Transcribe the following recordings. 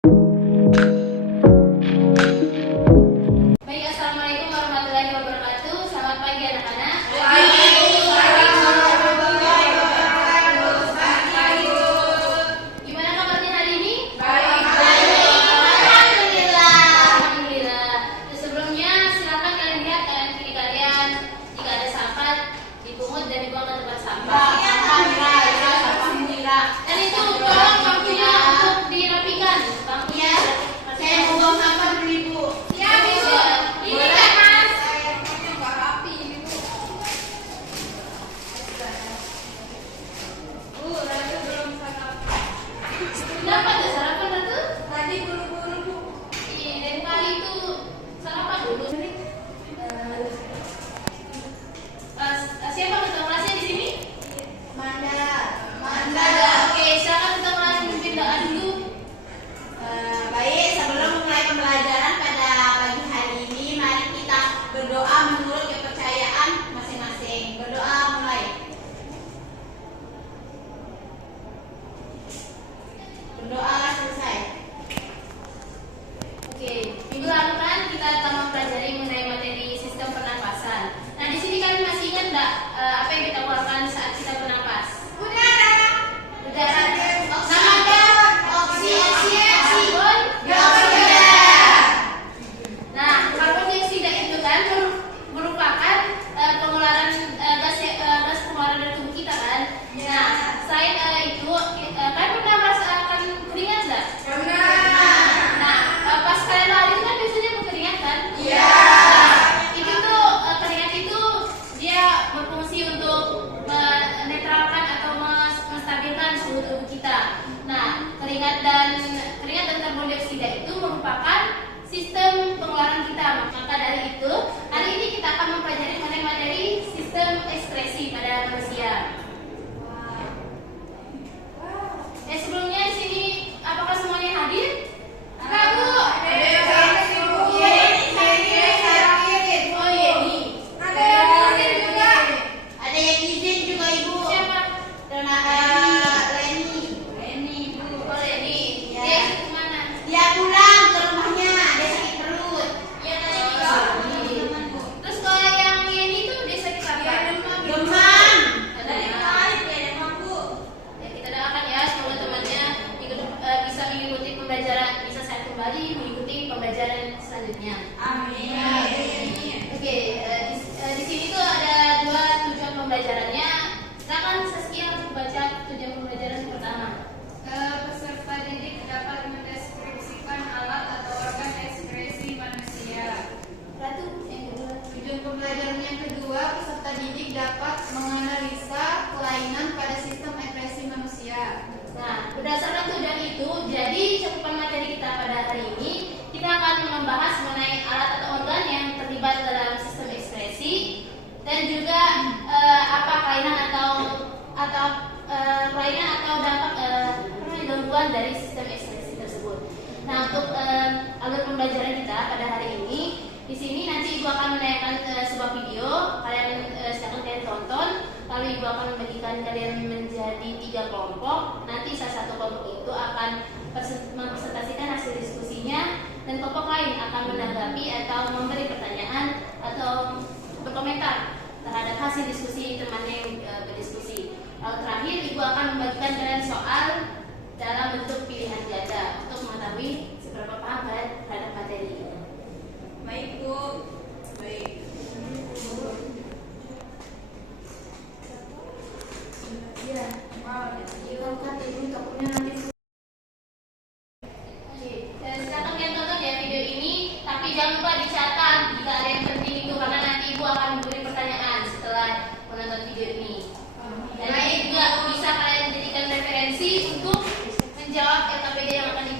Baik, assalamualaikum warahmatullahi wabarakatuh. Selamat pagi anak-anak. Gimana kabarnya hari ini? Baik. Alhamdulillah. Sebelumnya silakan kalian lihat kanan kiri kalian. Jika ada sampah, dipungut dan dibuang ke tempat sampah. Dan itu tolong bangkunya untuk dirapikan. Bangkunya Saya mau buang sampah dulu, Ibu. siap, Ibu. Ini kan Mas. Nggak rapi, Ibu. Ratu belum sarapan. Kenapa nggak sarapan Ratu? Tadi buru-buru, Bu. Iya, dari kali itu sarapan dulu. Siapa ketua kelasnya di sini? Manda. Oke, silakan ketua kelas memimpin doa dulu. Baik, sebelum mulai pembelajaran pada pagi hari ini, mari kita berdoa menurut kepercayaan masing-masing. Berdoa mulai. Berdoa selesai. Oke, minggu lalu kan kita telah mempelajari mengenai materi sistem pernapasan. Nah, di sini kalian masih ingat nggak apa yang kita keluarkan saat kita bernapas? Udara. Namanya karbon dioksida. Nah, karbon dioksida itu kan merupakan pengeluaran gas pengeluaran dari tubuh kita kan. Nah, selain itu kalian pernah merasakan keringat nggak? Nah, pas kalian lari itu kan biasanya berkeringat kan? Nah, itu tuh keringat itu dia berfungsi untuk menetralkan atau menstabilkan suhu tubuh kita. Nah, keringat dan karbon dioksida itu merupakan sistem pengeluaran kita. Maka dari itu, hari ini kita akan mempelajari mengenai materi sistem ekspresi pada manusia. Sebelumnya di sini apakah semuanya hadir? Rabu. Oh iya nih. Ada yang juga. Ada yang izin juga, Ibu. Siapa? Leni. Oh Leni. Ya. Dia ikut kemana? Dia pulang ke rumahnya, dia sakit perut. Yang tadi juga. Terus kalau yang Yeni tuh dia sakit apa? Demam. Ada demam. Ya, kita doakan ya semoga temannya bisa mengikuti pembelajaran, bisa sehat kembali mengikuti pembelajaran selanjutnya. Amin. Oke, di sini tuh ada dua tujuan pembelajarannya. Silakan Saskia untuk baca tujuan pembelajaran yang pertama. Peserta didik dapat mendeskripsikan alat atau organ ekspresi manusia. Ratu yang kedua. Tujuan pembelajaran yang kedua, peserta didik dapat menganalisa kelainan pada sistem ekspresi manusia. Nah, berdasarkan tujuan itu, jadi cakupan materi kita pada hari ini kita akan membahas mengenai alat atau organ yang terlibat dalam sistem ekspresi dan juga apa kelainan atau kelainan atau dampak gangguan dari sistem ekspresi tersebut. Nah, untuk alur pembelajaran kita pada hari ini, di sini nanti Ibu akan menayangkan sebuah video, silakan kalian tonton. Lalu Ibu akan membagikan kalian menjadi 3 kelompok. Nanti salah satu kelompok itu akan mempresentasikan hasil diskusinya dan kelompok lain akan menanggapi atau memberi pertanyaan atau berkomentar terhadap hasil diskusi temannya yang berdiskusi. Lalu terakhir Ibu akan membagikan kalian soal dalam bentuk pilihan ganda untuk mengetahui seberapa paham kalian terhadap materi ini. Baik, Bu. Baik. Ya, kan ini takutnya nanti. Oke, silakan kalian tonton ya video ini, tapi jangan lupa dicatat jika ada yang penting itu karena nanti Ibu akan memberi pertanyaan setelah menonton video ini. Dan ini juga bisa kalian jadikan referensi untuk menjawab LKPD yang akan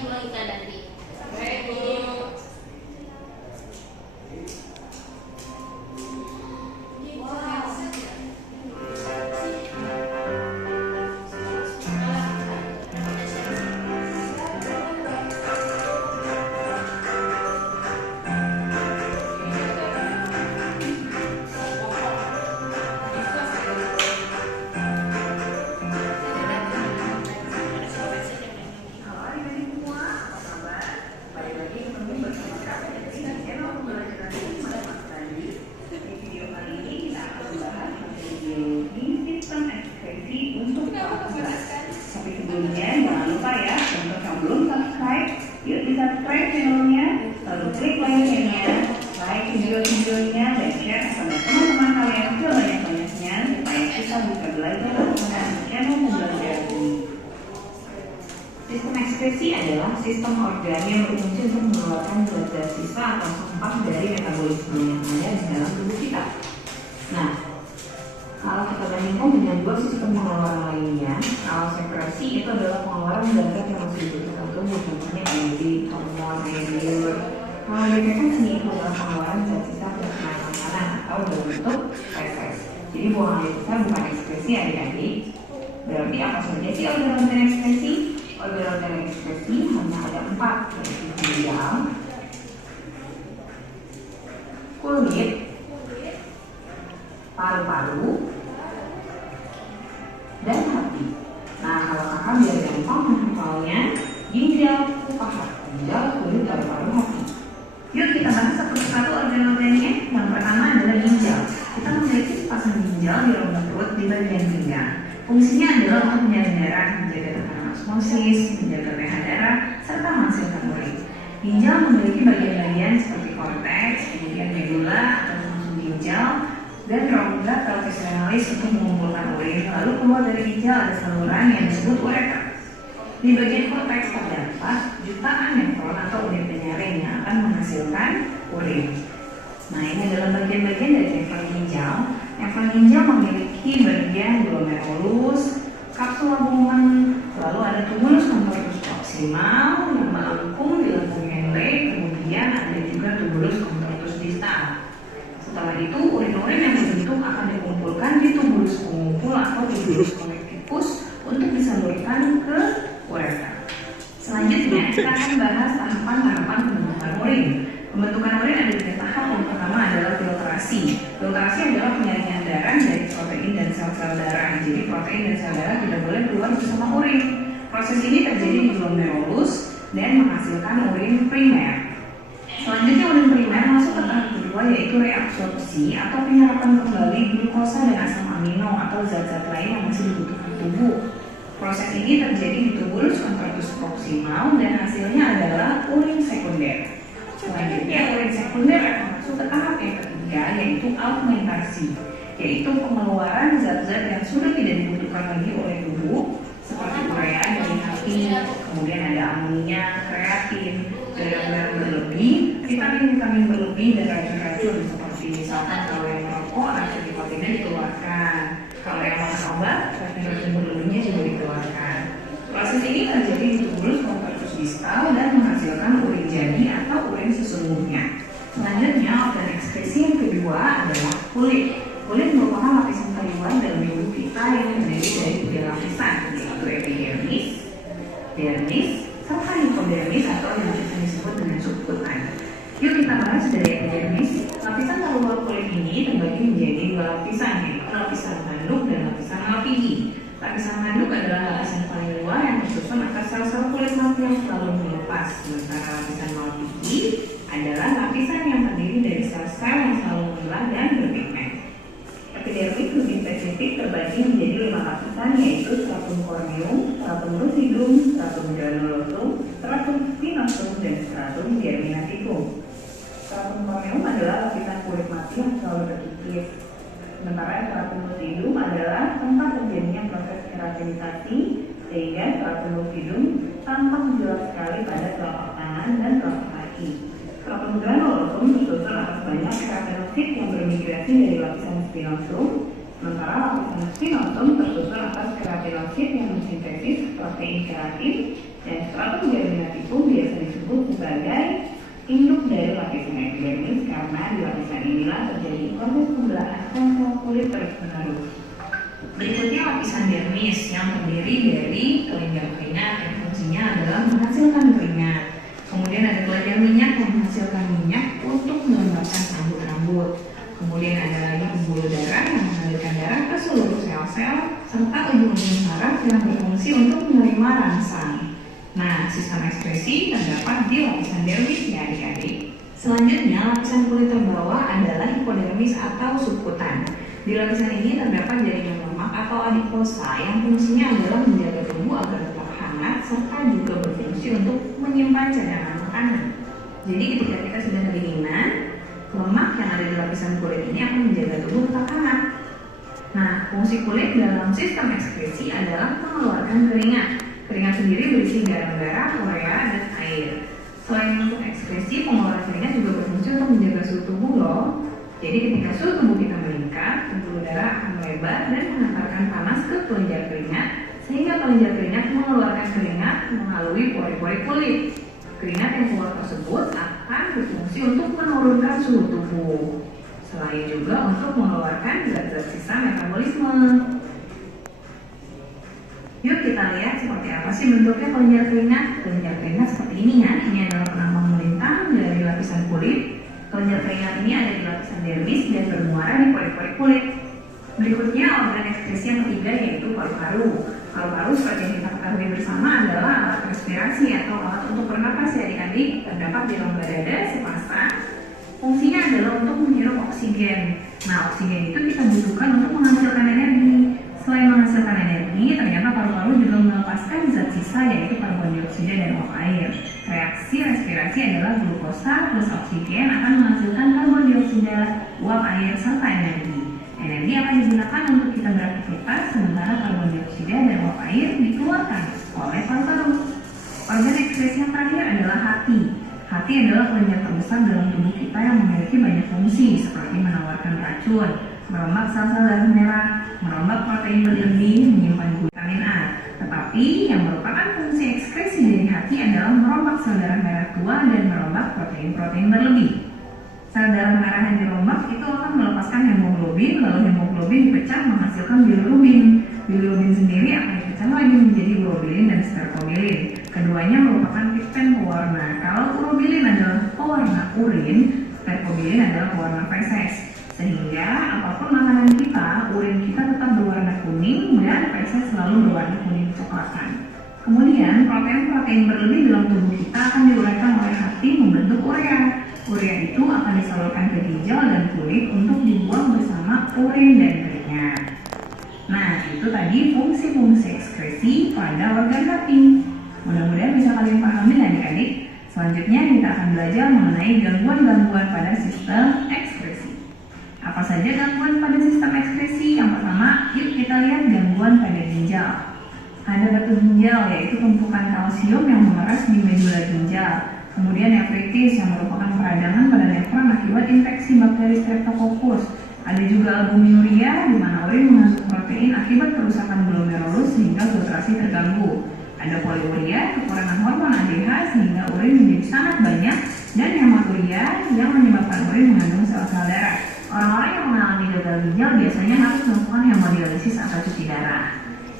subscribe? Yuk di subscribe channelnya, lalu klik loncengnya, like video-videonya, dan share kepada teman-teman kalian sebanyak-banyaknya supaya kita bisa belajar dengan channel pembelajaran ini. Sistem ekskresi adalah sistem organ yang berfungsi untuk mengeluarkan zat-zat sisa atau sampah dari metabolisme yang ada di dalam tubuh kita. Nah, kalau kita bandingkan dengan dua sistem pengeluaran lainnya, kalau sekresi itu adalah pengeluaran zat-zat yang masih dibutuhkan tubuh, contohnya energi, hormon, air liur. Kalau defekansi itu adalah pengeluaran zat sisa pencernaan makanan atau berbentuk feses. Jadi buangan air besar bukan ekskresi adik-adik. Berarti apa saja sih organ-organ ekskresi? Organ-organ ekskresi hanya ada 4, yaitu ginjal, kulit, paru-paru, dan hati. Nah, kalau kakak biar gampang menghafalnya, ginjal, paha, ginjal, kulit, paru-paru, hati. Yuk kita bahas satu persatu organ-organnya. Yang pertama adalah ginjal. Kita memiliki sepasang ginjal di rongga perut di bagian pinggang. Fungsinya adalah untuk menyalin darah, menjaga tekanan osmosis, menjaga pH darah, serta menghasilkan urin. Ginjal memiliki bagian-bagian seperti korteks, kemudian medula atau sumsum ginjal, dan rongga pelvis renalis untuk mengumpulkan urin. Lalu keluar dari ginjal ada saluran yang disebut ureter. Di bagian korteks terdapat jutaan nefron atau unit penyaring yang akan menghasilkan urin. Nah, ini adalah bagian-bagian dari nefron ginjal. Nefron ginjal memiliki bagian glomerulus, kapsul lambungan, lalu ada tumulus comfortus proximal yang melengkung di lambung Henle, kemudian ada juga tumulus comfortus distal. Setelah itu, urin-urin yang terbentuk akan dikumpulkan di tumulus pengumpul atau tumulus connectivus untuk disalurkan ke ureter. Selanjutnya, kita akan bahas tahapan-tahapan pembentukan urin. Pembentukan urin ada 3 tahap. Yang pertama adalah filtrasi. Filtrasi adalah penyaringan darah dari protein dan sel-sel darah. Jadi protein dan sel darah tidak boleh keluar bersama urin. Proses ini terjadi di glomerulus dan menghasilkan urin primer. Selanjutnya urin primer masuk ke tahap kedua, yaitu reabsorpsi atau penyerapan kembali glukosa dan asam amino atau zat-zat lain yang masih dibutuhkan tubuh. Proses ini terjadi di tumulus comfortus proximal dan hasilnya adalah urin sekunder. Selanjutnya urin sekunder akan masuk ke tahap yang ketiga, yaitu augmentasi, yaitu pengeluaran zat-zat yang sudah tidak dibutuhkan lagi oleh tubuh seperti urea dari hati, kemudian ada amonia, kreatin, garam-garam berlebih, vitamin-vitamin berlebih, dan racun-racun seperti misalkan kalau yang merokok racun nikotinnya dikeluarkan, kalau yang makan obat racun-racun berlebihnya juga dikeluarkan. Proses ini terjadi di tumulus comfortus distal dan menghasilkan urin jadi atau urin sesungguhnya. Selanjutnya organ ekskresi yang kedua adalah kulit. Kulit merupakan lapisan terluar dalam tubuh kita yang terdiri dari 3 lapisan, yaitu epidermis, dermis, serta hipodermis atau yang bisa disebut dengan subkutan. Yuk kita bahas dari epidermis. Lapisan terluar kulit ini terbagi menjadi 2 lapisan, yaitu lapisan tanduk dan lapisan malpighi. Lapisan tanduk adalah lapisan paling luar yang tersusun atas sel-sel kulit mati yang selalu melepas. Sementara lapisan malpighi adalah lapisan yang terdiri dari sel-sel yang selalu mengular dan berpigmen. Epidermis lebih spesifik terbagi menjadi 5 lapisan, yaitu stratum corneum, stratum lucidum, stratum granulosum, stratum spinosum, dan stratum germinativum. Stratum corneum adalah lapisan kulit mati yang selalu terkikis. Sementara stratum lucidum adalah tempat terjadinya proses keratinisasi, sehingga stratum lucidum tampak jelas sekali pada telapak tangan dan telapak kaki. Stratum granulosum tersusun atas banyak keratinosit yang bermigrasi dari lapisan spinosum, sementara lapisan spinosum tersusun atas keratinosit yang mensintesis protein keratin, dan stratum germinativum biasa disebut sebagai induk dari lapisan epidermis karena di lapisan inilah terjadi proses pembelahan sel-sel kulit terus-menerus. Berikutnya lapisan dermis yang terdiri dari kelenjar keringat yang fungsinya adalah menghasilkan keringat. Kemudian ada kelenjar minyak yang menghasilkan minyak untuk melembabkan rambut-rambut. Kemudian ada lagi pembuluh darah yang mengalirkan darah ke seluruh sel-sel, serta ujung-ujung saraf yang berfungsi untuk menerima rangsang. Nah, sistem ekskresi terdapat di lapisan dermis ya adik-adik. Selanjutnya, lapisan kulit terbawah adalah hipodermis atau subkutan. Di lapisan ini terdapat jaringan lemak atau adiposa yang fungsinya adalah menjaga tubuh agar tetap hangat serta juga berfungsi berfungsi untuk menyimpan cadangan makanan. Jadi ketika kita sudah kedinginan, lemak yang ada di lapisan kulit ini akan menjaga tubuh tetap hangat. Nah, fungsi kulit dalam sistem ekskresi adalah mengeluarkan keringat. Keringat sendiri berisi garam-garam, urea, dan air. Selain untuk ekskresi, pengeluaran keringat juga berfungsi untuk menjaga suhu tubuh loh. Jadi ketika suhu tubuh kita meningkat, pembuluh darah akan melebar dan mengantarkan panas ke kelenjar keringat, sehingga kelenjar keringat mengeluarkan keringat melalui pori-pori kulit. Keringat yang keluar tersebut akan berfungsi untuk menurunkan suhu tubuh. Selain juga untuk mengeluarkan zat-zat sisa metabolisme. Yuk kita lihat seperti apa sih bentuknya kelenjar keringat. Kelenjar keringat seperti ini ya. Ini adalah penambang melintang dari lapisan kulit. Kelenjar keringat ini ada di lapisan dermis dan bermuara di pori-pori kulit. Berikutnya organ ekskresi yang ketiga yaitu paru-paru. Paru-paru seperti yang kita ketahui bersama adalah alat respirasi atau alat untuk bernapas ya adik-adik, terdapat di rongga dada sepasang. Fungsinya adalah untuk menghirup oksigen. Nah, oksigen itu kita butuhkan untuk menghasilkan energi. Selain menghasilkan energi, ternyata paru-paru juga melepaskan zat sisa yaitu karbon dioksida dan uap air. Reaksi respirasi adalah glukosa plus oksigen akan menghasilkan karbon dioksida, uap air, serta energi. Energi akan digunakan untuk kita beraktivitas, sementara karbon dioksida dan uap air dikeluarkan oleh paru-paru. Organ ekskresi yang terakhir adalah hati. Hati adalah kelenjar terbesar dalam tubuh kita yang memiliki banyak fungsi seperti menawarkan racun, merombak sel-sel darah merah, merombak protein berlebih, menyimpan vitamin A. Tetapi yang merupakan fungsi ekskresi dari hati adalah merombak sel darah merah tua dan merombak protein-protein berlebih. Sel darah merah yang dirombak itu akan melepaskan hemoglobin, lalu hemoglobin dipecah menghasilkan bilirubin. Bilirubin sendiri akan dipecah lagi menjadi urobilin dan stercobilin. Keduanya merupakan pigmen pewarna. Kalau urobilin adalah pewarna urin, stercobilin adalah pewarna feses. Sehingga apapun makanan kita, urin kita tetap berwarna kuning dan feses selalu berwarna kuning kecoklatan. Kemudian protein-protein berlebih dalam tubuh kita akan diuraikan oleh hati membentuk urea. Urea itu akan disalurkan ke ginjal dan kulit untuk dibuang bersama urin dan keringat. Nah, itu tadi fungsi-fungsi ekskresi pada organ hati. Mudah-mudahan bisa kalian pahami adik-adik. Selanjutnya kita akan belajar mengenai gangguan-gangguan pada sistem ekskresi. Apa saja gangguan pada sistem ekskresi? Yang pertama, yuk kita lihat gangguan pada ginjal. Ada batu ginjal, yaitu tumpukan kalsium yang mengeras di medula ginjal. Kemudian nefritis yang merupakan peradangan pada nefron akibat infeksi bakteri Streptococcus. Ada juga albuminuria di mana urin mengandung protein akibat kerusakan glomerulus sehingga filtrasi terganggu. Ada poliuria, kekurangan hormon ADH sehingga urin menjadi sangat banyak, dan hematuria yang menyebabkan urin mengandung sel-sel darah. Orang-orang yang mengalami gagal ginjal biasanya harus melakukan hemodialisis atau cuci darah.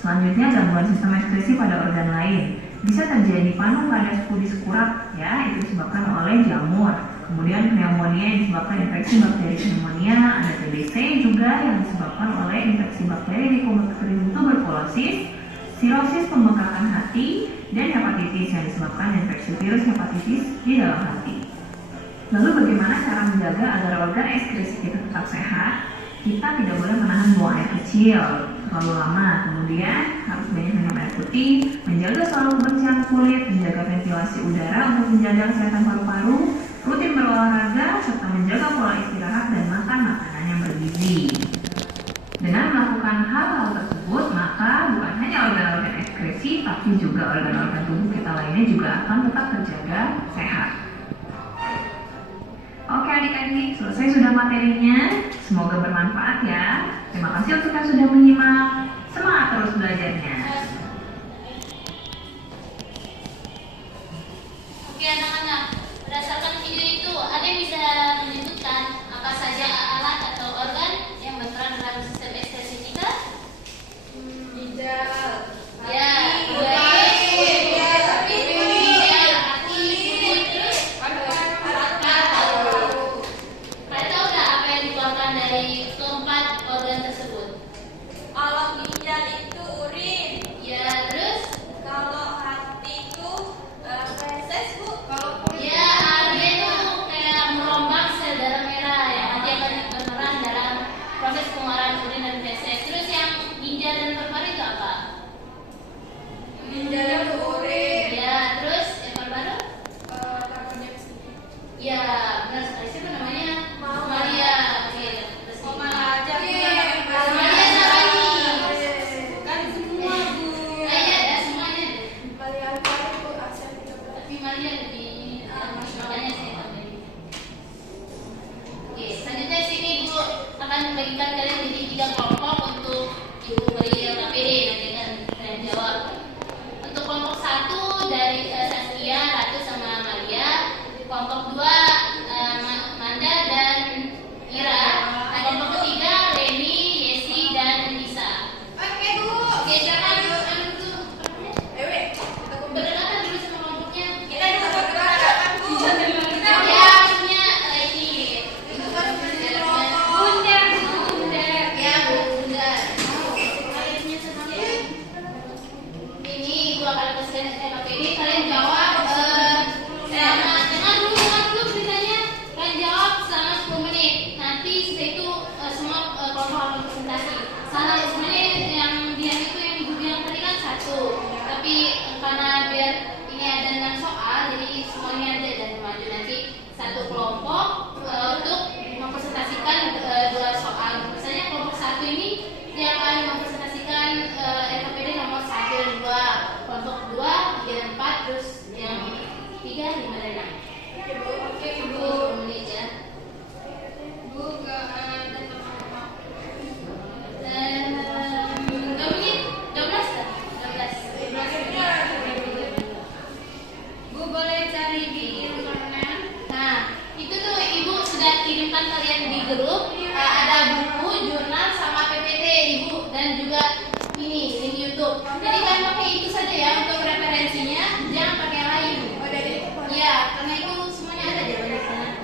Selanjutnya gangguan sistem ekskresi pada organ lain. Bisa terjadi panu pada pudis kurat, ya, itu disebabkan oleh jamur. Kemudian pneumonia yang disebabkan infeksi bakteri pneumonia, ada TBC juga yang disebabkan oleh infeksi bakteri Mycobacterium tuberculosis, sirosis pembengkakan hati, dan hepatitis yang disebabkan infeksi virus hepatitis di dalam hati. Lalu bagaimana cara menjaga agar organ ekskresi kita tetap sehat? Kita tidak boleh menahan buang air kecil terlalu lama, kemudian harus banyak minum air putih, menjaga selalu kebersihan kulit, menjaga ventilasi udara untuk menjaga kesehatan paru-paru, rutin berolahraga, serta menjaga pola istirahat dan makan makanan yang bergizi. Dengan melakukan hal-hal tersebut, maka bukan hanya organ-organ ekskresi, tapi juga organ-organ tubuh kita lainnya juga akan tetap terjaga sehat. Oke adik-adik, selesai sudah materinya. Semoga bermanfaat ya. Terima kasih untuk yang sudah menyimak. Semangat terus belajarnya. Oke anak-anak, berdasarkan video itu ada yang bisa menyebutkan apa saja alat atau organ yang berperan dalam sistem ekskresi kita? Ginjal, Ya, kalian tahu nggak apa yang dikeluarkan dari keempat organ tersebut? Kalau ginjal itu urin, Ya, terus? kalau hati itu feses bu. kalau kulit Ya, dia tuh kayak merombak sel darah merah yang nanti akan berperan lebih makanya saya tambahin. Oke, selanjutnya sini Ibu akan membagikan kalian jadi 3 kelompok untuk Ibu beri LKPD, nanti akan kalian jawab. Untuk kelompok 1 dari Saskia, Ratu sama Maria. Kelompok 2 Manda dan Ira. Nah, kelompok ketiga Reni, Yesi dan Lisa. Oke, Bu. Oke, silakan dulu. Dewi. Berdekatan dulu sama kelompoknya. Kita dulu berdekatan, Bu. Kita Ya, maksudnya ini. bunda. Ya, Bunda. Ini Ibu akan kasih LKPD. Kalian jawab selama jangan dulu beritanya. Kalian jawab selama 10 menit. Nanti setelah itu semua kelompok akan presentasi. Salah sebenarnya yang dia itu yang Ibu bilang tadi kan 1. Tapi karena biar ini ada 6 soal, jadi semuanya ada dan maju nanti 1 kelompok untuk mempresentasikan 2 soal. Misalnya kelompok 1 ini dia akan mempresentasikan LKPD nomor 1 dan 2, kelompok 2, 3 dan 4, terus yang 3, 5 dan 6. Oke, Bu. Ibu menit ya. Bu, gak ada teman-teman. Berapa menit? 12 kan? 12. Bu, boleh cari di internet. Nah, itu tuh Ibu sudah kirimkan kalian di grup. Ada buku, jurnal, sama PPT Ibu, dan juga ini link YouTube. Jadi kalian pakai itu saja ya untuk referensinya, jangan pakai yang lain. Oh, dari Iya, karena itu semuanya ada di sana.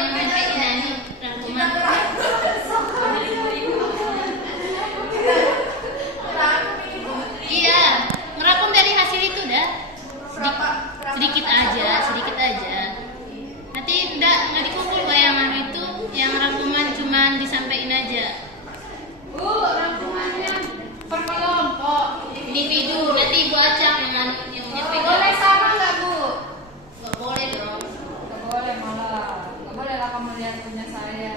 yang nempelin rangkuman. Iya, ngerangkum dari hasil itu dah. Sedikit aja. Nanti nggak dikumpul kok yang itu, yang rangkuman cuman disampaikan aja. Rangkumannya per kelompok. Individu, nanti ibu acak yang menyampaikan. Boleh sama nggak Bu? Nggak boleh dong. Nggak boleh malah. Nggak boleh lah kamu lihat punya saya.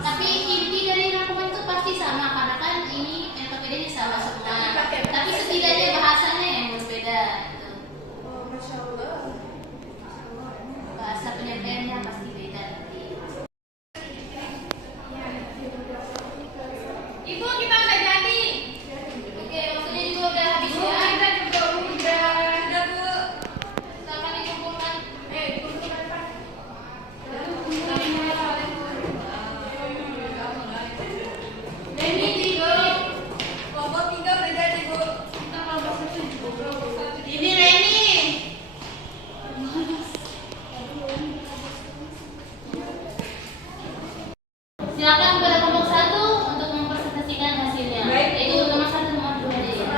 Tapi inti dari rangkuman itu pasti sama karena kan ini NKPD-nya sama semua. Tapi setidaknya bahasanya yang berbeda. Gitu. Bahasa penyampaiannya pasti beda nanti. Ibu kita udah jadi. Oke, waktunya juga udah habis ya. Kita juga udah Bu. Silakan dikumpulkan. Dikumpulkan Pak. Ini tiga. Kelompok 3 udah jadi Bu. Ini Reni. Silakan pada kelompok 1 untuk mempresentasikan hasilnya. Baik. Itu nomor 1 nomor 2 aja ya.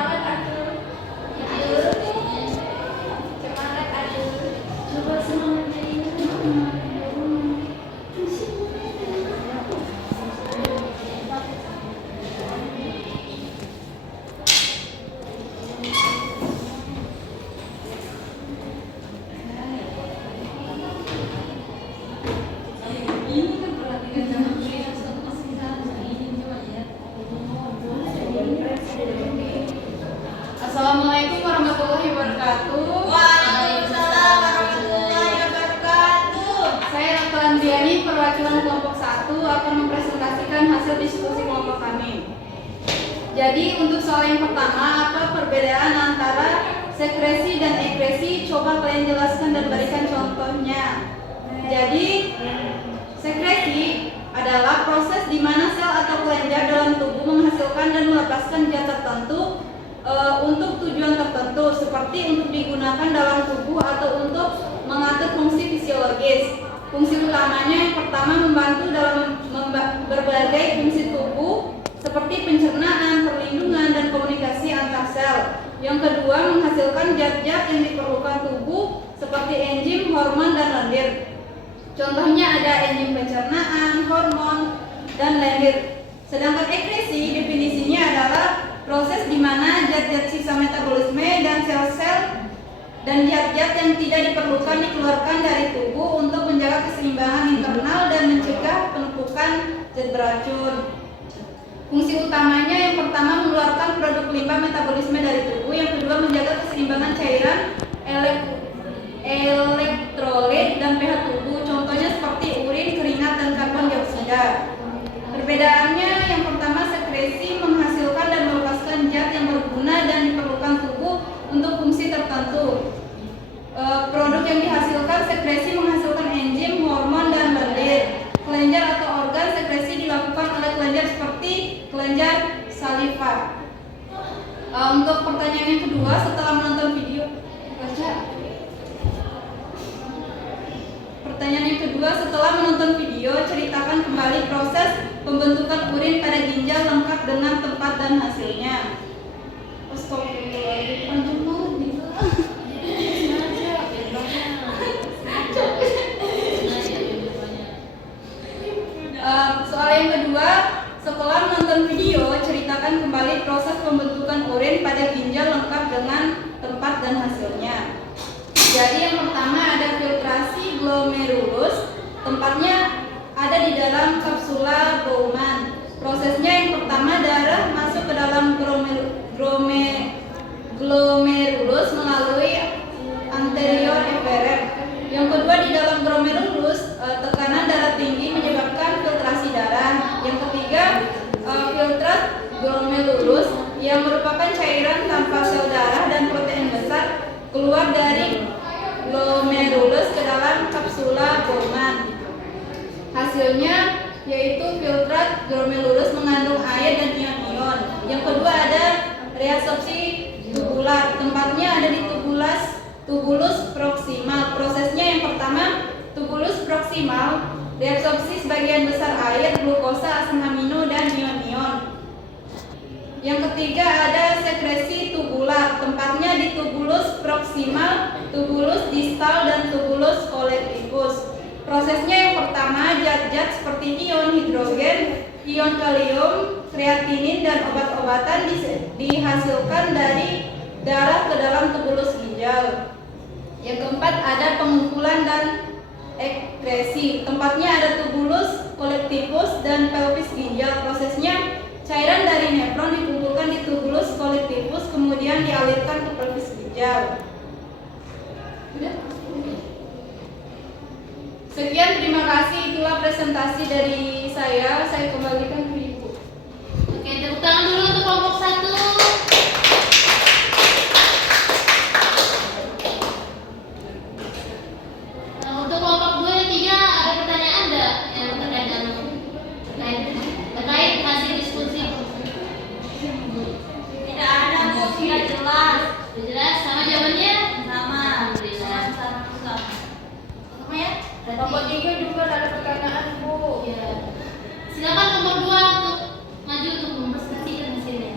Coba semangat Assalamualaikum warahmatullahi wabarakatuh. Waalaikumsalam warahmatullahi wabarakatuh. Saya Dr. Andriani, perwakilan kelompok 1 akan mempresentasikan hasil diskusi kelompok kami. Jadi untuk soal yang pertama, apa perbedaan antara sekresi dan ekresi? Coba kalian jelaskan dan berikan contohnya. Jadi sekresi adalah proses di mana sel atau kelenjar dalam tubuh menghasilkan dan melepaskan zat tertentu untuk tujuan tertentu, seperti untuk digunakan dalam tubuh atau untuk mengatur fungsi fisiologis. Fungsi utamanya yang pertama membantu dalam berbagai fungsi tubuh seperti pencernaan, perlindungan, dan komunikasi antar sel. Yang kedua menghasilkan zat-zat yang diperlukan tubuh seperti enzim, hormon, dan lendir. Contohnya ada enzim pencernaan, hormon, dan lendir. Sedangkan ekresi definisinya adalah proses di mana zat-zat sisa metabolisme dan sel-sel dan zat-zat yang tidak diperlukan dikeluarkan dari tubuh untuk menjaga keseimbangan internal dan mencegah penumpukan zat beracun. Fungsi utamanya yang pertama mengeluarkan produk limbah metabolisme dari tubuh, yang kedua menjaga keseimbangan cairan, elektrolit, dan pH tubuh. Contohnya seperti urin, keringat, dan karbon dioksida. Perbedaannya yang pertama sekresi menghasilkan dan melepaskan zat yang berguna dan diperlukan tubuh untuk fungsi tertentu. Produk yang dihasilkan sekresi menghasilkan enzim, hormon, dan lendir. Kelenjar atau organ sekresi dilakukan oleh kelenjar seperti kelenjar saliva. Untuk pertanyaan yang kedua, setelah menonton video, pertanyaan yang kedua, setelah menonton video, ceritakan kembali proses pembentukan urin pada ginjal lengkap dengan tempat dan hasilnya. Astagfirullahaladzim, panjang banget nih. Soal yang kedua, setelah menonton video, ceritakan kembali proses pembentukan urin pada ginjal lengkap dengan tempat dan hasilnya. Jadi yang pertama ada filtrasi glomerulus, tempatnya ada di dalam kapsula Bowman. Prosesnya yang pertama, darah masuk ke dalam glomerulus melalui anterior efferent. Yang kedua, di dalam glomerulus tekanan darah tinggi menyebabkan filtrasi darah. Yang ketiga, filtrat glomerulus yang merupakan cairan tanpa sel darah dan protein besar keluar dari glomerulus ke dalam kapsula Bowman. Hasilnya yaitu filtrat glomerulus mengandung air dan ion-ion. Yang kedua ada reabsorpsi tubular, tempatnya ada di tubula tubulus proksimal. Prosesnya yang pertama, tubulus proksimal reabsorpsi sebagian besar air, glukosa, asam amino, dan ion-ion. Yang ketiga ada sekresi tubular, tempatnya di tubulus proksimal, tubulus distal, dan tubulus kolektivus. Prosesnya yang pertama, zat-zat seperti ion hidrogen, ion kalium, kreatinin, dan obat-obatan dihasilkan dari darah ke dalam tubulus ginjal. Yang keempat ada pengumpulan dan ekskresi, tempatnya ada tubulus kolektivus dan pelvis ginjal. Prosesnya cairan dari nefron dikumpulkan di tubulus kolektivus kemudian dialirkan ke pelvis ginjal. Sekian, terima kasih. Itulah presentasi dari saya. Saya kembalikan ke Ibu. Oke, tepuk tangan dulu untuk kelompok 1. Untuk kelompok 2 dan 3 ada pertanyaan enggak yang terkait hasil diskusi? Tidak ada, Bu. Sudah jelas. Sudah jelas sama jawabannya? Sama. Alhamdulillah. Sama ya? Kelompok 3 juga ada pertanyaan, Bu. Ya. Silakan kelompok 2 untuk maju untuk mempresentasikan hasilnya.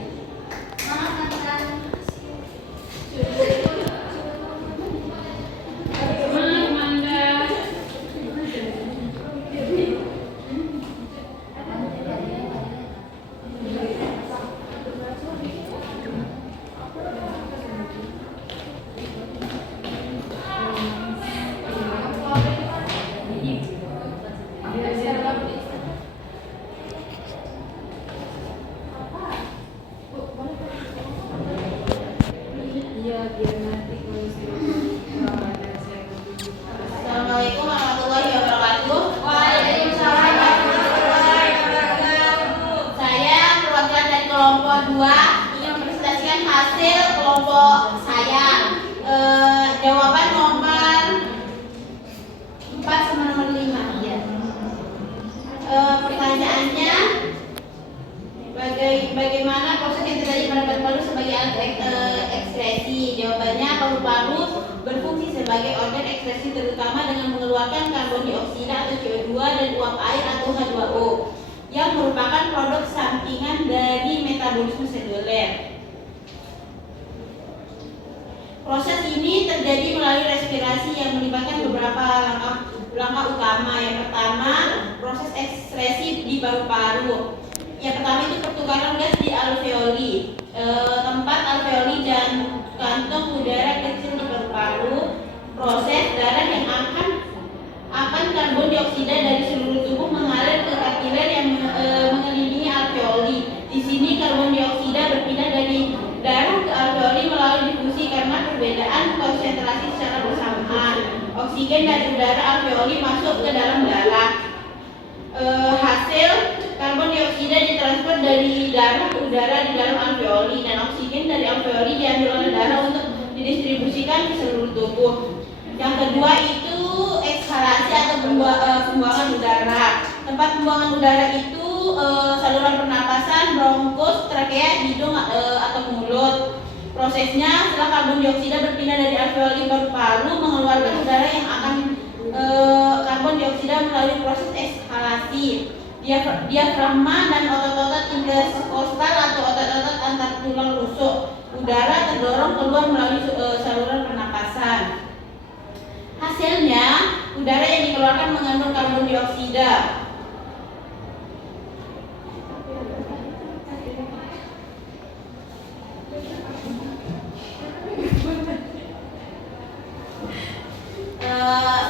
Assalamualaikum warahmatullahi wabarakatuh. Waalaikumsalam warahmatullahi wabarakatuh. Saya perwakilan dari kelompok 2 ingin mempresentasikan hasil kelompok saya. Jawaban nomor 4 sama nomor 5. Iya. Pertanyaannya, bagaimana proses yang terjadi pada paru-paru sebagai alat ekskresi? Jawabannya, paru-paru berfungsi sebagai organ ekskresi terutama dengan mengeluarkan karbon dioksida atau CO2 dan uap air atau H2O yang merupakan produk sampingan dari metabolisme seluler. Proses ini terjadi melalui respirasi yang melibatkan beberapa langkah utama. Yang pertama, proses ekskresi di paru-paru. Yang pertama itu pertukaran gas di alveoli. Tempat alveoli dan kantong udara kecil di paru-paru. Proses darah yang akan karbon dioksida dari seluruh tubuh mengalir ke kapiler yang mengelilingi alveoli. Di sini karbon dioksida berpindah dari darah ke alveoli melalui difusi karena perbedaan konsentrasi secara bersamaan. Oksigen dari udara alveoli masuk ke dalam darah. Hasil karbon dioksida ditransfer dari darah ke udara di dalam alveoli dan oksigen dari alveoli diambil oleh darah untuk didistribusikan ke seluruh tubuh. Yang kedua itu ekshalasi atau pembuangan udara. Tempat pembuangan udara itu saluran pernapasan, bronkus, trakea, hidung atau mulut. Prosesnya setelah karbon dioksida berpindah dari alveoli paru-paru mengeluarkan udara yang akan karbon dioksida melalui proses ekshalasi. Diafragma dan otot-otot interkostal atau otot-otot antar tulang rusuk. Udara terdorong keluar melalui saluran pernapasan. Hasilnya, udara yang dikeluarkan mengandung karbon dioksida.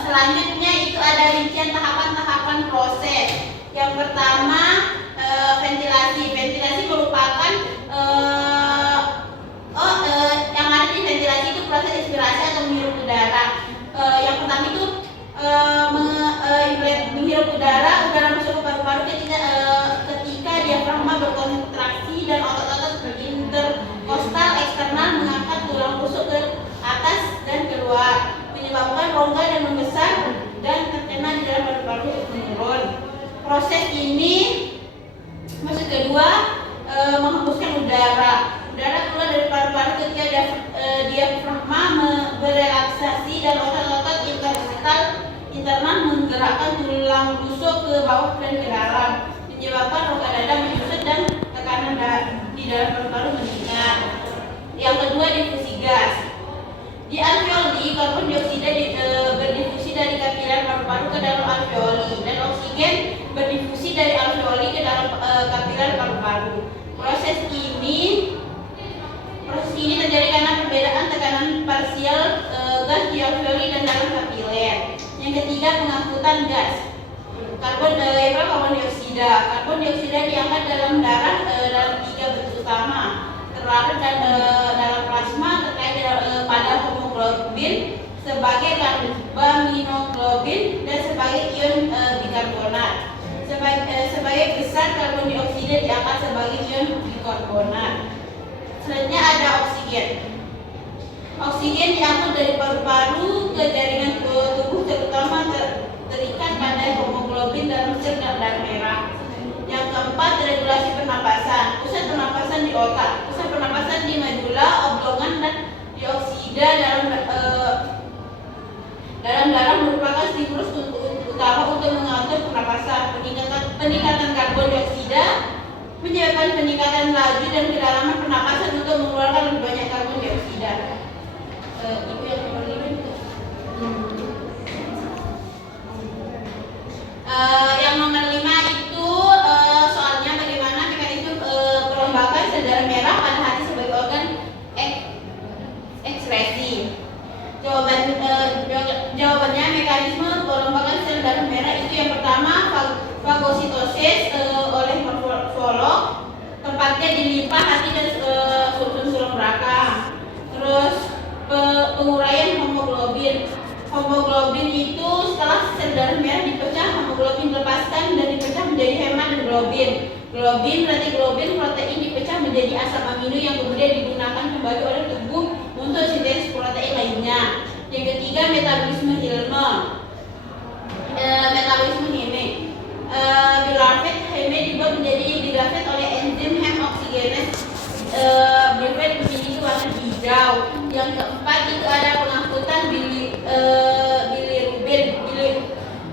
Selanjutnya itu ada rincian tahapan-tahapan proses. Yang pertama, ventilasi. Ventilasi merupakan yang ada di ventilasi itu proses inspirasi atau menghirup udara. Yang pertama itu menghirup udara masuk ke paru-paru ketika diafragma berkontraksi dan otot-otot interkostal eksternal mengangkat tulang rusuk ke atas dan keluar, menyebabkan rongga dan membesar dan terkena di dalam paru-paru menurun. Proses ini, proses kedua, menghembuskan udara. Udara keluar dari paru-paru ketika diafragma berelaksasi dan otot-otot internal menggerakkan tulang rusuk ke bawah dan ke dalam, menyebabkan rongga dada menyusut dan tekanan di dalam paru-paru meningkat. Yang kedua, difusi gas. Di alveoli, karbon dioksida berdifusi dari kapiler paru-paru ke dalam alveoli, dan oksigen berdifusi dari alveoli ke dalam kapiler paru-paru. Proses ini terjadi karena perbedaan tekanan parsial gas di alveoli dan dalam kapiler. Yang ketiga, pengangkutan gas. Karbon dioksida. Karbon dioksida diangkat dalam darah dalam 3 bentuk utama, terlarut dan dalam plasma terkait pada hemoglobin sebagai karbaminoglobin dan sebagai ion bikarbonat. Sebagai besar, karbon dioksida diangkat sebagai ion bikarbonat. Selanjutnya ada oksigen. Oksigen diangkat dari paru-paru ke jaringan tubuh, terutama terikat pada hemoglobin dalam sel darah merah. Yang keempat, regulasi pernapasan. Pusat pernapasan di otak, pusat pernapasan di medula oblongan, dan dioksida dalam darah merupakan stimulus utama untuk mengatur pernapasan. Peningkatan karbon dioksida menyebabkan peningkatan laju dan kedalaman pernapasan untuk mengeluarkan lebih banyak karbon dioksida. Ibu yang nomor 5 itu. Yang nomor 5 itu soalnya bagaimana mekanisme perombakan sel darah merah pada hati sebagai organ ekskresi. Jawabannya mekanisme perombakan sel darah merah itu yang pertama fagositosis oleh morfolog, tempatnya di limpa, hati, dan sulsum belakang. Terus penguraian hemoglobin. Hemoglobin itu setelah sel darah merah dipecah, hemoglobin dilepaskan dan dipecah menjadi hemaglobin. Globin protein dipecah menjadi asam amino yang kemudian digunakan kembali oleh tubuh untuk sintesis protein lainnya. Yang ketiga, metabolisme Hilme. Metabolisme Heme. Bilafet Heme dibuat menjadi bilafet oleh enzim hemoksigeenase. Bilafet memiliki warna hijau. Yang keempat itu ada pengangkutan bilirubin.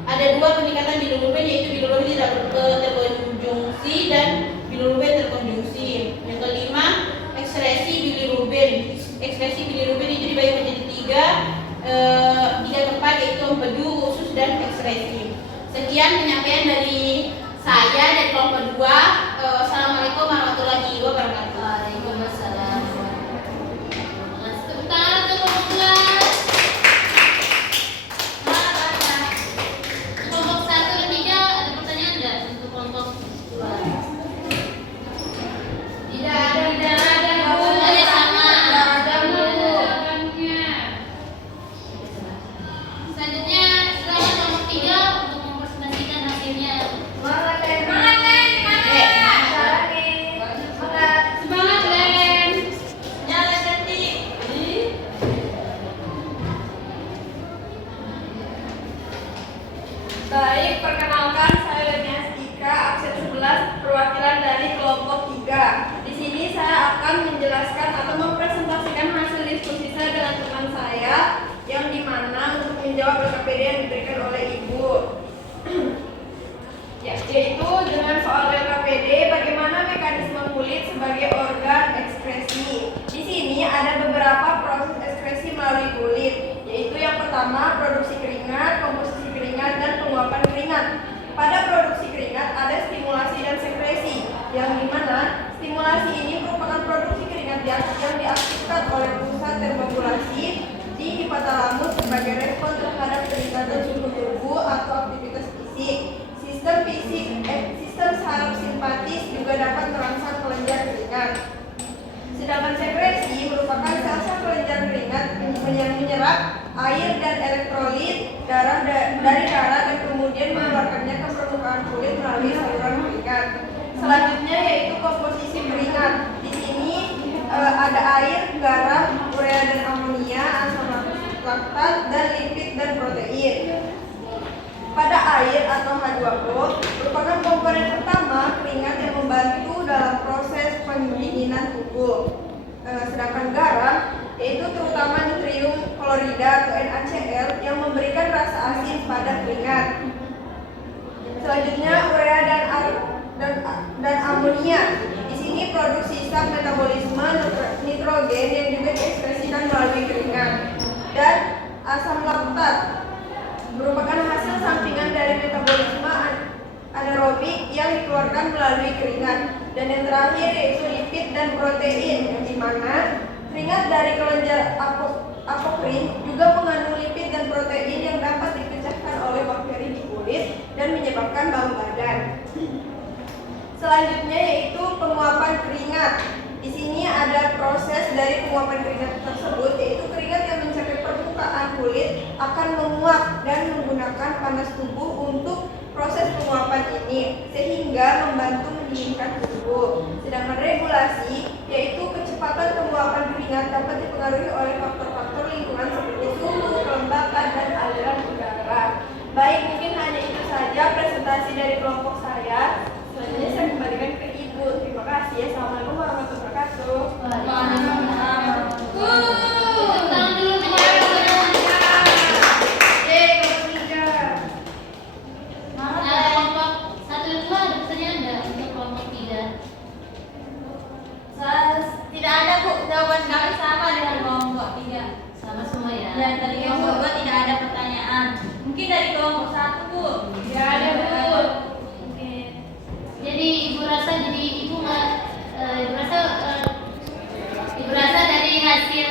Ada 2 peningkatan bilirubin, yaitu bilirubin tidak terkonjungsi dan bilirubin terkonjungsi. Yang kelima, ekskresi bilirubin. Ekskresi bilirubin itu dibagi menjadi 3 tempat, yaitu empedu, usus, dan ekskresi. Sekian penyampaian dari saya dari kelompok 2. Assalamualaikum warahmatullahi wabarakatuh. Waalaikumsalam. Tepuk tangan untuk kelompok 11. Kelompok 1 dan 3 ada pertanyaan enggak untuk kelompok 2? Tidak ada. Ada sama. Selanjutnya silakan kelompok 3 untuk mempresentasikan hasilnya. Semangat, Len. Nyala cantik. Baik, perkenalkan saya Lenias Ika, absen 11, perwakilan dari kelompok 3. Di sini saya akan menjelaskan atau mempresentasikan hasil diskusi saya dengan teman saya, yang dimana untuk menjawab LKPD yang diberikan oleh Ibu. Yaitu dengan soal LKPD, bagaimana mekanisme kulit sebagai organ ekskresi. Di sini ada beberapa proses ekskresi melalui kulit, yaitu yang pertama produksi keringat, komposisi keringat, dan penguapan keringat. Pada produksi keringat ada stimulasi dan sekresi, yang dimana stimulasi ini merupakan produksi keringat yang diaktifkan oleh pusat termodulasi di hipotalamus sebagai respon terhadap peningkatan suhu tubuh atau aktivitas fisik. Sistem saraf simpatis juga dapat merangsang kelenjar keringat. Sedangkan sekresi merupakan sel-sel kelenjar keringat yang menyerap air dan elektrolit dari darah dan kemudian mengeluarkannya ke permukaan kulit melalui saluran keringat. Selanjutnya yaitu komposisi keringat. Di sini ada air, garam, urea dan amonia, asam laktat, dan lipid dan protein. Pada air atau H2O merupakan komponen utama keringat yang membantu dalam proses pendinginan tubuh. Sedangkan garam yaitu terutama natrium klorida cyanida atau NaCl yang memberikan rasa asin pada keringat. Selanjutnya urea dan amonia. Di sini produksi sisa metabolisme nitrogen yang juga diekspresikan melalui keringat. Dan asam laktat merupakan hasil sampingan dari metabolisme anaerobik yang dikeluarkan melalui keringat. Dan yang terakhir yaitu lipid dan protein, di mana keringat dari kelenjar apokrin juga mengandung lipid dan protein yang dapat dipecahkan oleh bakteri di kulit dan menyebabkan bau badan. Selanjutnya yaitu penguapan keringat. Di sini ada proses dari penguapan keringat tersebut, yaitu keringat yang mencapai permukaan kulit akan menguap dan menggunakan panas tubuh untuk proses penguapan ini, sehingga membantu mendinginkan tubuh. Sedangkan regulasi, yaitu kecepatan penguapan keringat dapat dipengaruhi oleh faktor-faktor lingkungan seperti suhu, kelembapan, dan aliran udara. Baik, mungkin hanya itu saja presentasi dari kelompok saya. Selanjutnya saya kembalikan ke Ibu. Terima kasih. Assalamualaikum warahmatullahi wabarakatuh. Tangan dulu kelompok 1 dan 2 ada pertanyaan enggak untuk kelompok 3? Tidak ada Bu, jawaban kami sama dengan kelompok 3. Sama semua ya. Dan dari kelompok 2 tidak ada pertanyaan. Mungkin dari kelompok 1 Bu. Tidak ada, Bu. Oke. Jadi ibu rasa dari hasil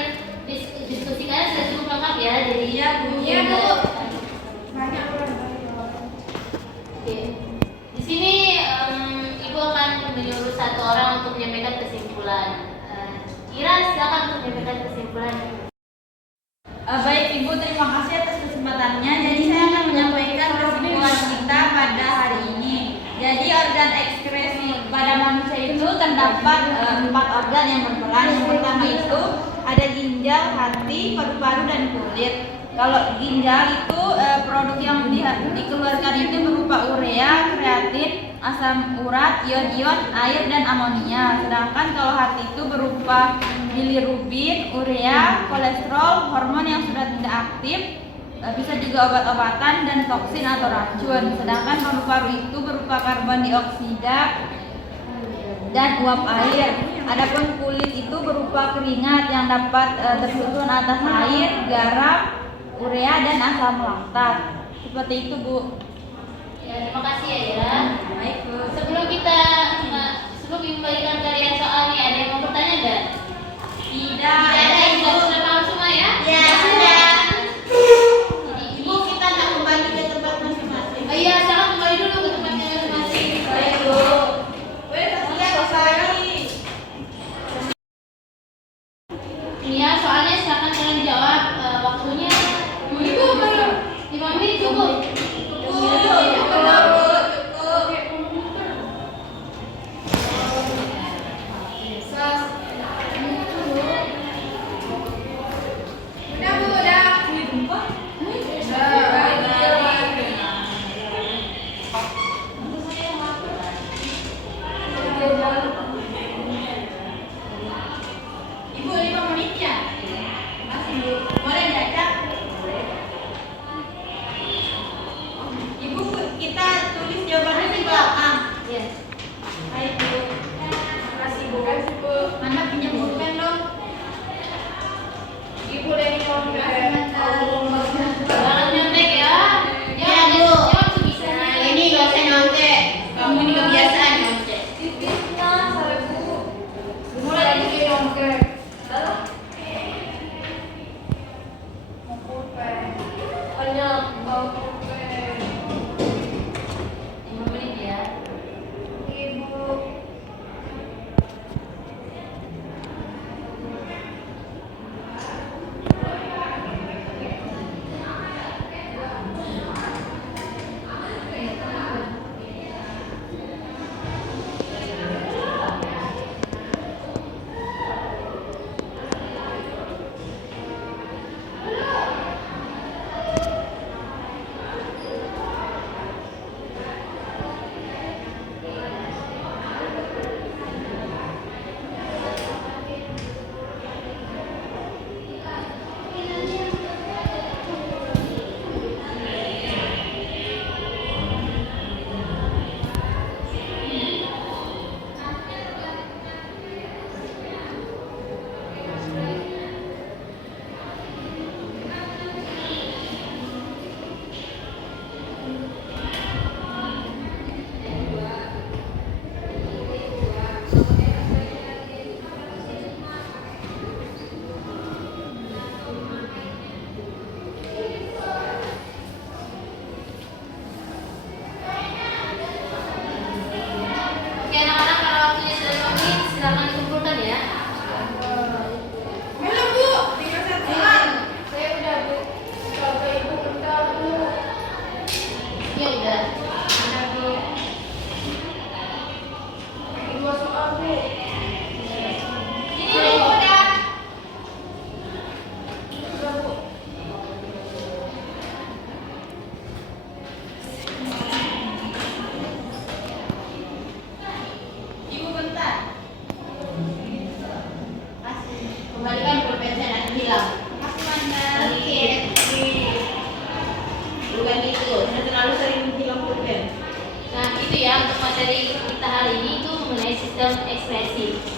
diskusi kalian sudah cukup lengkap ya. Jadi Iya, Bu. Iya, Bu. Banyak Oke. Di sini ibu akan menyuruh satu orang untuk menyampaikan kesimpulan. Ira, silakan untuk menyampaikan kesimpulan. Baik Ibu, terima kasih atas kesempatannya. Jadi saya akan menyampaikan kesimpulan kita pada hari ini. Jadi organ ekskresi pada manusia itu terdapat 4 organ yang berperan. Yang pertama itu ada ginjal, hati, paru-paru, dan kulit. Kalau ginjal itu produk yang dikeluarkan itu berupa urea, kreatin, asam urat, ion-ion, air, dan amonia. Sedangkan kalau hati itu berupa bilirubin, urea, kolesterol, hormon yang sudah tidak aktif, bisa juga obat-obatan dan toksin atau racun. Sedangkan paru-paru itu berupa karbon dioksida dan uap air. Adapun kulit itu berupa keringat yang dapat tersusun atas air, garam, urea, dan asam laktat. Seperti itu Bu. Ya, terima kasih ya Ira. Baik Bu. Sebelum memberikan kalian soal nih, ada yang mau bertanya enggak? Tidak. Tidak ada, sudah paham semua ya? Ya sudah. Jadi Ibu kita nak kembali ke tempat masing-masing. Oh iya, sekarang kembali dulu ke tempatnya masing-masing. Baik Bu. Selesai. Iya, soalnya silakan kalian jawab. Waktunya Ibu baru 5 menit cukup. Ibu 5 menit ya? Masih Bu. Boleh diajak? Ibu, kita tulis jawabannya di belakang. Iya. Baik Bu. Terima kasih, Bu. Kembalikan pulpen saya nanti hilang. Makasih Wanda. Oke. Bukan gitu, saya terlalu sering hilang pulpen. Nah, itu ya untuk materi kita hari ini itu mengenai sistem ekspresi.